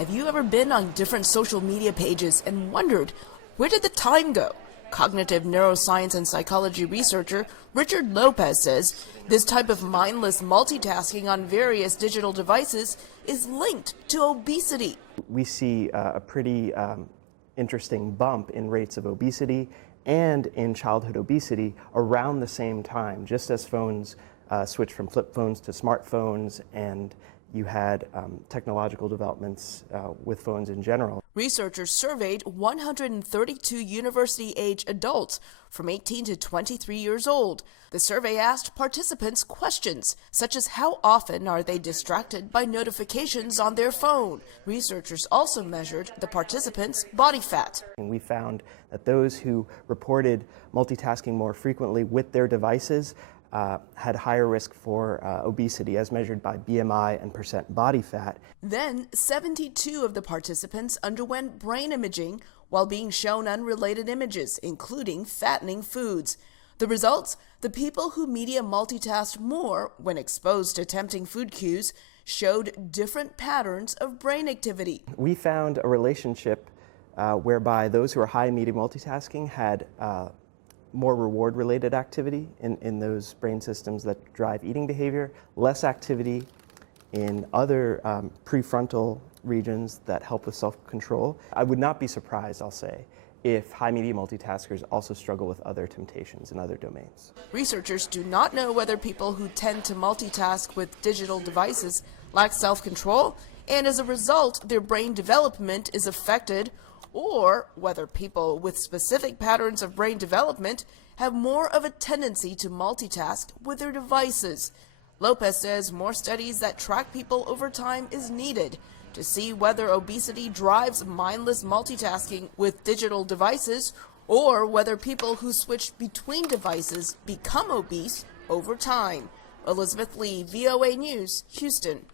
Have you ever been on different social media pages and wondered, where did the time go? Cognitive neuroscience and psychology researcher Richard Lopez says this type of mindless multitasking on various digital devices is linked to obesity. We see a pretty interesting bump in rates of obesity and in childhood obesity around the same time, just as phones switched from flip phones to smartphones, and you had technological developments with phones in general. Researchers surveyed 132 university-age adults from 18 to 23 years old. The survey asked participants questions such as how often are they distracted by notifications on their phone. Researchers also measured the participants' body fat. And we found that those who reported multitasking more frequently with their devices had higher risk for obesity as measured by BMI and percent body fat. Then 72 of the participants underwent brain imaging while being shown unrelated images, including fattening foods. The results? The people who media multitasked more when exposed to tempting food cues showed different patterns of brain activity. We found a relationship whereby those who are high media multitasking had more reward-related activity in those brain systems that drive eating behavior, less activity in other prefrontal regions that help with self-control. I would not be surprised, I'll say, if high media multitaskers also struggle with other temptations in other domains. Researchers do not know whether people who tend to multitask with digital devices lack self-control, and as a result, their brain development is affected, or whether people with specific patterns of brain development have more of a tendency to multitask with their devices. Lopez says more studies that track people over time is needed to see whether obesity drives mindless multitasking with digital devices or whether people who switch between devices become obese over time. Elizabeth Lee, VOA News, Houston.